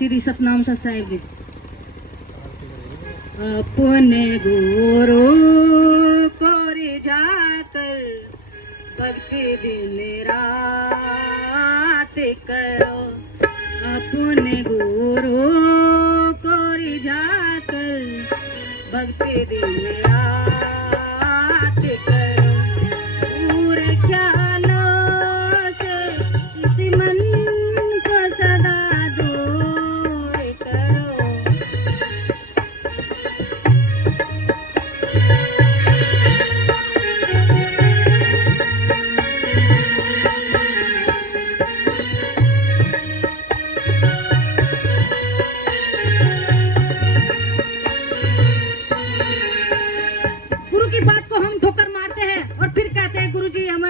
श्री सतनाम साहेब जी। अपने गुरु को जाकर भक्ति दिन रात करो, अपने गुरु को जाकर भक्ति दिन रात करो, पूरे ख्यालों से इस मन को सदा दूर करो।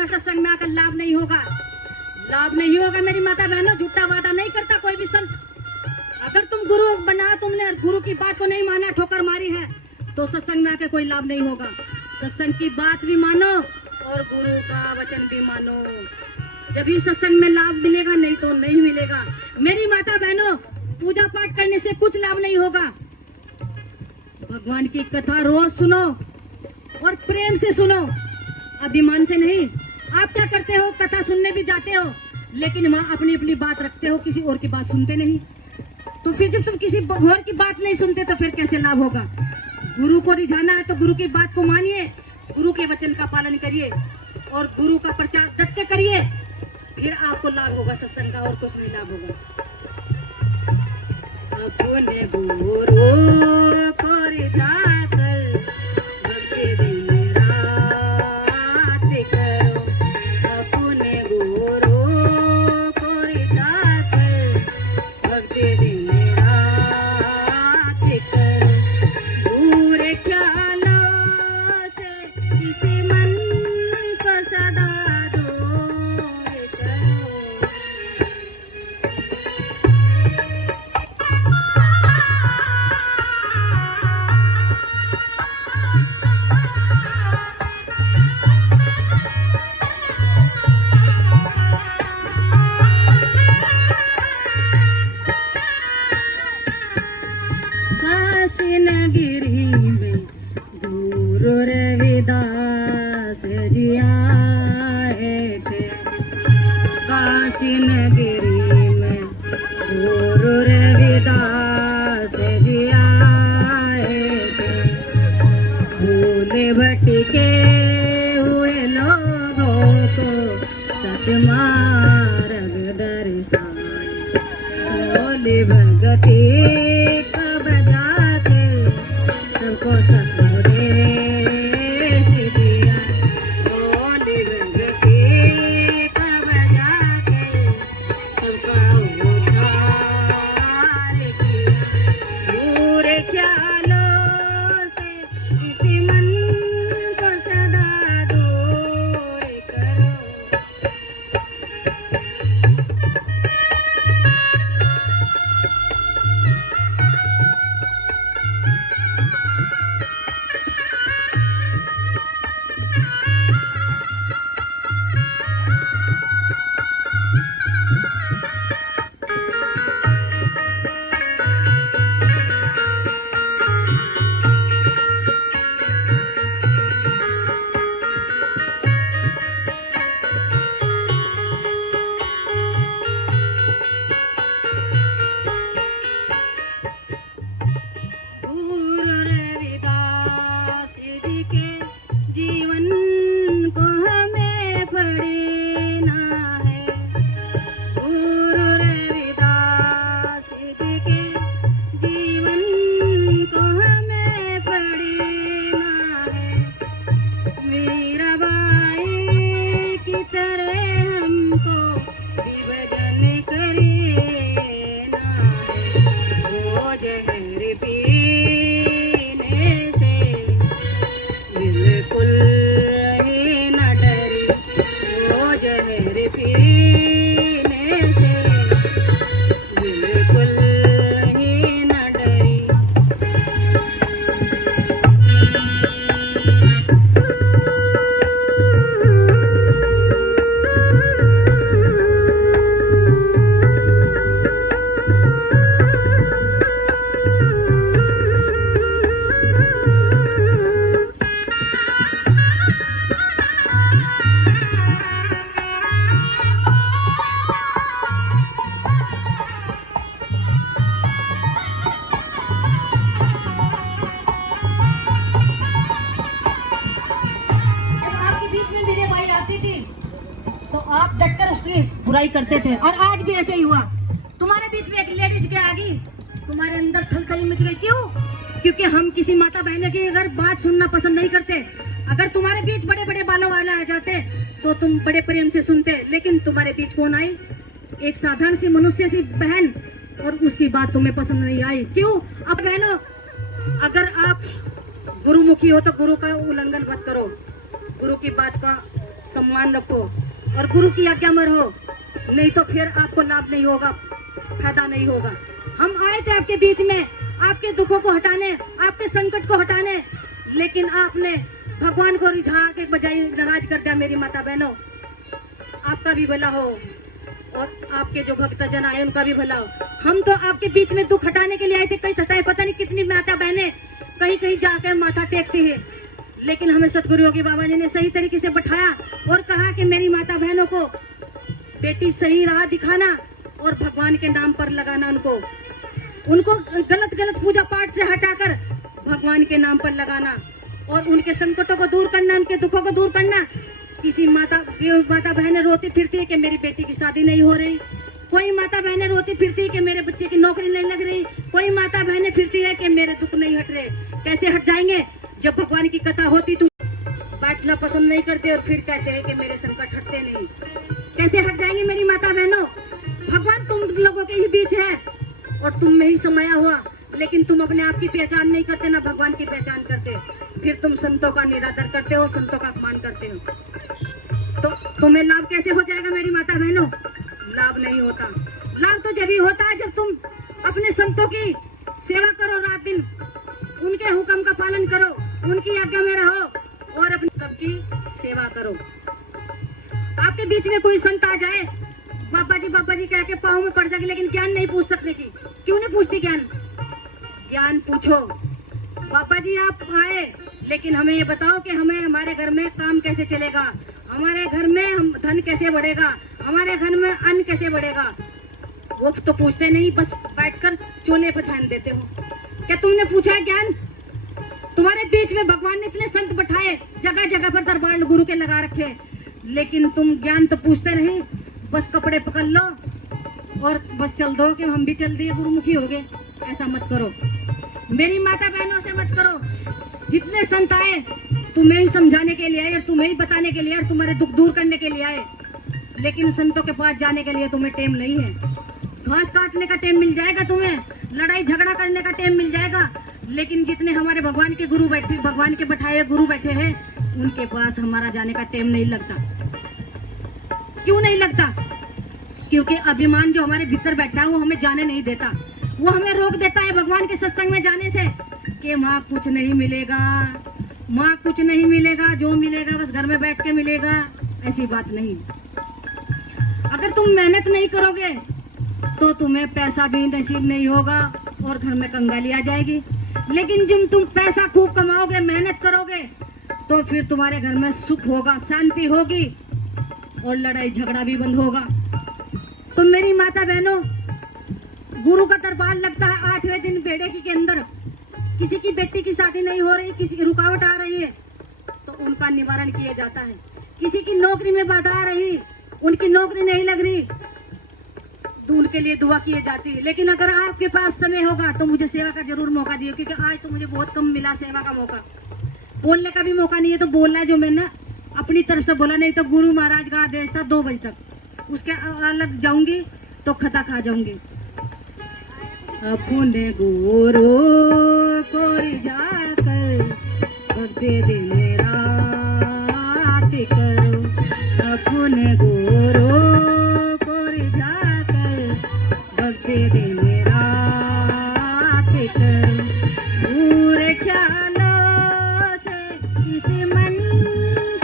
सत्संग में आकर लाभ नहीं होगा, लाभ नहीं होगा। मेरी माता बहनों, झूठा वादा नहीं करता कोई भी संत। अगर तुम गुरु बना, तुमने गुरु की बात को नहीं माना, ठोकर मारी है, तो सत्संग में आकर कोई लाभ नहीं होगा। सत्संग की बात भी मानो और गुरु का वचन भी मानो, जब ही सत्संग में लाभ मिलेगा, नहीं तो नहीं मिलेगा। मेरी माता बहनों, पूजा पाठ करने से कुछ लाभ नहीं होगा। भगवान की कथा रोज सुनो और प्रेम से सुनो, अभिमान से नहीं। आप क्या करते हो, कथा सुनने भी जाते हो, लेकिन वहां अपनी अपनी बात रखते हो, किसी और की बात सुनते नहीं। तो फिर जब तुम किसी और की बात नहीं सुनते तो फिर कैसे लाभ होगा। गुरु को रिझाना है तो गुरु की बात को मानिए, गुरु के वचन का पालन करिए और गुरु का प्रचार डट के करिए, फिर आपको लाभ होगा सत्संग का, और कुछ नहीं लाभ होगा। अपने गुरु को रिझाकर भक्ति दिन रात करो, अपने गुरु को रिझाकर भक्ति दिन रात करो, पूरे ख्यालों से इसी मन को सदा दूर करो। काशी नगरी में गुरु रविदास जी आए थे, काशी नगरी में गुरु रविदास जी आए थे, भूले भटके हुए लोगों को सतमार्ग दर्शाए, भोले भगती सबको सतोरे से दिया, भोले भगती का बजा के सबका उद्धार किया, पूरे ख्यालों से इसी मन को सदा दूर करो। बुराई करते थे, और आज भी ऐसे ही हुआ। तुम्हारे बीच में एक लेडीज के आ गई, तुम्हारे अंदर थलथली मच गई। क्यों? क्योंकि हम किसी माता बहन की अगर बात सुनना पसंद नहीं करते। अगर तुम्हारे बीच बड़े बड़े बालों वाले आ जाते तो तुम बड़े प्रेम से सुनते, लेकिन तुम्हारे बीच कौन आई? एक साधारण सी मनुष्य सी बहन, और उसकी बात तुम्हें पसंद नहीं आई। क्यों? अब बहनों, अगर आप गुरुमुखी हो तो गुरु का उल्लंघन मत करो, गुरु की बात का सम्मान रखो और गुरु की आज्ञा में रहो, नहीं तो फिर आपको लाभ नहीं होगा, फायदा नहीं होगा। हम आए थे आपके बीच में आपके दुखों को हटाने, आपके संकट को हटाने, लेकिन आपने भगवान को रिझा के बजाय नाराज कर दिया। मेरी माता बहनों, आपका भी भला हो और आपके जो भक्तजन आए उनका भी भला हो। हम तो आपके बीच में दुख हटाने के लिए आए थे, कहीं हटाए। पता नहीं कितनी माता बहनें कहीं कहीं जाकर माथा टेकती है, लेकिन हमें सतगुरु योगी बाबा जी ने सही तरीके से बैठाया और कहा कि मेरी माता बहनों को बेटी सही राह दिखाना और भगवान के नाम पर लगाना, उनको गलत गलत पूजा पाठ से हटाकर भगवान के नाम पर लगाना और उनके संकटों को दूर करना, उनके दुखों को दूर करना। किसी माता बहनें रोती फिरती है कि मेरी बेटी की शादी नहीं हो रही, कोई माता बहनें रोती फिरती है कि मेरे बच्चे की नौकरी नहीं लग रही, कोई माता बहनें फिरती है कि मेरे दुख नहीं हट रहे। कैसे हट जाएंगे? जब भगवान की कथा होती तुम बैठना पसंद नहीं करते और फिर कहते हैं कि मेरे संकट हटते नहीं। कैसे हट जाएंगे मेरी माता बहनों? भगवान तुम लोगों के ही बीच है और तुम में ही समाया हुआ, लेकिन तुम अपने आप की पहचान नहीं करते, ना भगवान की पहचान करते। फिर तुम संतों का निरादर करते हो, संतों का अपमान करते हो, तो तुम्हें लाभ कैसे हो जाएगा मेरी माता बहनों? लाभ नहीं होता। लाभ तो जब ही होता है जब तुम अपने संतों की सेवा करो, रात दिन उनके हुक्म का पालन करो, उनकी आज्ञा में रहो और अपनी सबकी सेवा करो। आपके बीच में कोई संत आ जाए, बाबा जी कह के पाँव में पड़ जाएगी, लेकिन ज्ञान नहीं पूछ सकने की। क्यों नहीं पूछती ज्ञान? ज्ञान पूछो। बाबा जी आप आए, लेकिन हमें ये बताओ कि हमें हमारे घर में काम कैसे चलेगा, हमारे घर में हम धन कैसे बढ़ेगा, हमारे घर में अन्न कैसे बढ़ेगा। वो तो पूछते नहीं, बस बैठकर चोले पर ध्यान देते हो। क्या तुमने पूछा है ज्ञान? तुम्हारे बीच में भगवान ने इतने संत बैठाए, जगह जगह पर दरबार गुरु के लगा रखे, लेकिन तुम ज्ञान तो पूछते नहीं, बस कपड़े पकड़ लो और बस चल दो कि हम भी चल दिए गुरुमुखी हो गए। ऐसा मत करो मेरी माता बहनों से, मत करो। जितने संत आए तुम्हें ही समझाने के लिए आए और तुम्हें ही बताने के लिए और तुम्हारे दुख दूर करने के लिए आए, लेकिन संतों के पास जाने के लिए तुम्हें टाइम नहीं है। घास काटने का टाइम मिल जाएगा तुम्हें, लड़ाई झगड़ा करने का टाइम मिल जाएगा, लेकिन जितने हमारे भगवान के गुरु बैठे, भगवान के बैठाए गुरु बैठे हैं, उनके पास हमारा जाने का टाइम नहीं लगता। क्यों नहीं लगता? क्योंकि अभिमान जो हमारे भीतर बैठा है वो हमें जाने नहीं देता, वो हमें रोक देता है भगवान के सत्संग में जाने से कि माँ कुछ नहीं मिलेगा, माँ कुछ नहीं मिलेगा, जो मिलेगा बस घर में बैठ के मिलेगा। ऐसी बात नहीं। अगर तुम मेहनत नहीं करोगे तो तुम्हें पैसा भी नसीब नहीं होगा और घर में कंगाली आ जाएगी, लेकिन जब तुम पैसा खूब कमाओगे, मेहनत करोगे, तो फिर तुम्हारे घर में सुख होगा, शांति होगी और लड़ाई झगड़ा भी बंद होगा। तो मेरी माता बहनों, गुरु का दरबार लगता है 8वें दिन बेड़े के अंदर। किसी की बेटी की शादी नहीं हो रही, किसी की रुकावट आ रही है तो उनका निवारण किया जाता है। किसी की नौकरी में बाधा आ रही, उनकी नौकरी नहीं लग रही तो उनके लिए दुआ की जाती है। लेकिन अगर आपके पास समय होगा तो मुझे सेवा का जरूर मौका दियो, क्योंकि आज तो मुझे बहुत कम मिला सेवा का मौका। बोलने का भी मौका नहीं है, तो बोलना है जो मैंने अपनी तरफ से बोला, नहीं तो गुरु महाराज का आदेश था 2 बजे तक, उसके अलग जाऊंगी तो खता खा जाऊंगी। अपने गुरु को जाकर भक्ति दिन रात करो, अपने गुरु को जाकर भक्ति दिन रात करो, पूरे ख्यालों से इस मन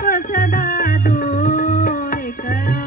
को सदा दूर करो।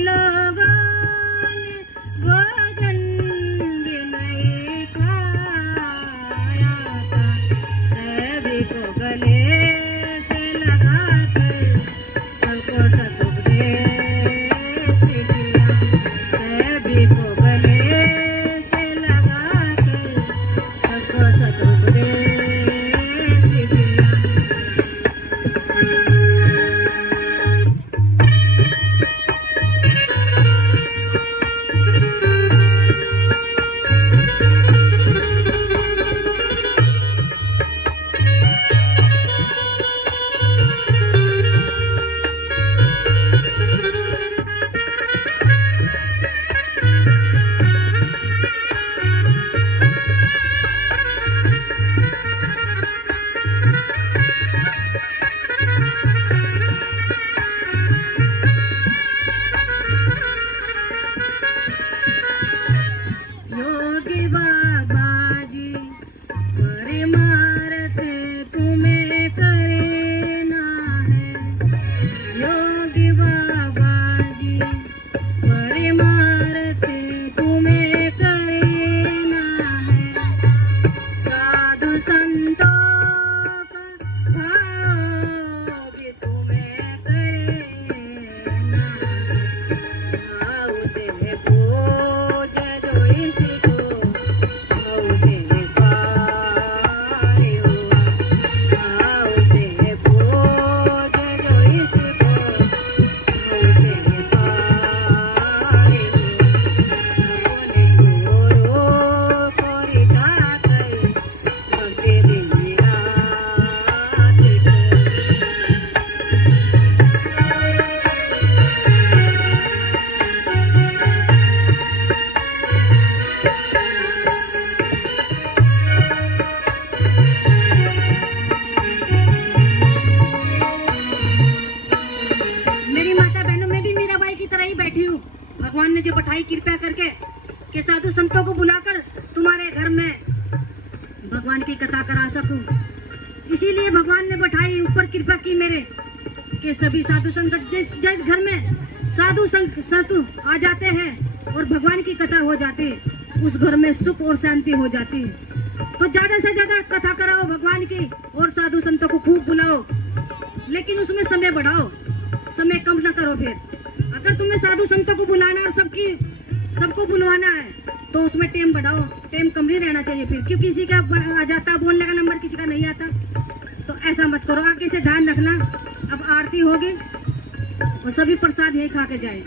लोगों ने भोजन भी नहीं खाया था, सभी को गले से लगाकर सबको सदुपदेश किया, सभी को गले से लगाकर सबको सदुपदेश किया। योगी बाबा जी परिमारत तुम्हें करना है, योगी बाबा जी परिमारत तुम्हें करना है, साधु संतों का भाव भी तुम्हें करना है, भाव से पूज जो इसको उसे पाए हुआ, भाव से पूज जो इसको उसे पाए हुआ, गुरु को रिझाकर भक्ति विराट कर। मेरी माता बहनों, मैं भी मीराबाई की तरह ही बैठी हूँ। भगवान ने जो बैठाई कृपया करके कि साधु संतों को बुलाकर तुम्हारे घर में भगवान की कथा करा सकूं, इसीलिए भगवान ने बैठाई, ऊपर कृपा की मेरे कि सभी साधु संत जिस घर में साधु आ जाते हैं और भगवान की कथा हो जाती है, उस घर में सुख और शांति हो जाती है। तो ज्यादा से ज्यादा कथा कराओ भगवान की और साधु संतों को खूब बुलाओ, लेकिन उसमें समय बढ़ाओ, समय कम ना करो। फिर अगर तुम्हें साधु संतों को बुलाना और सबको बुलवाना है तो उसमें टाइम बढ़ाओ, टाइम कम नहीं रहना चाहिए। फिर क्यों किसी का आ जाता बोलने का नंबर, किसी का नहीं आता, तो ऐसा मत करो। आगे से ध्यान रखना। अब आरती होगी और सभी प्रसाद यही खा के जाए।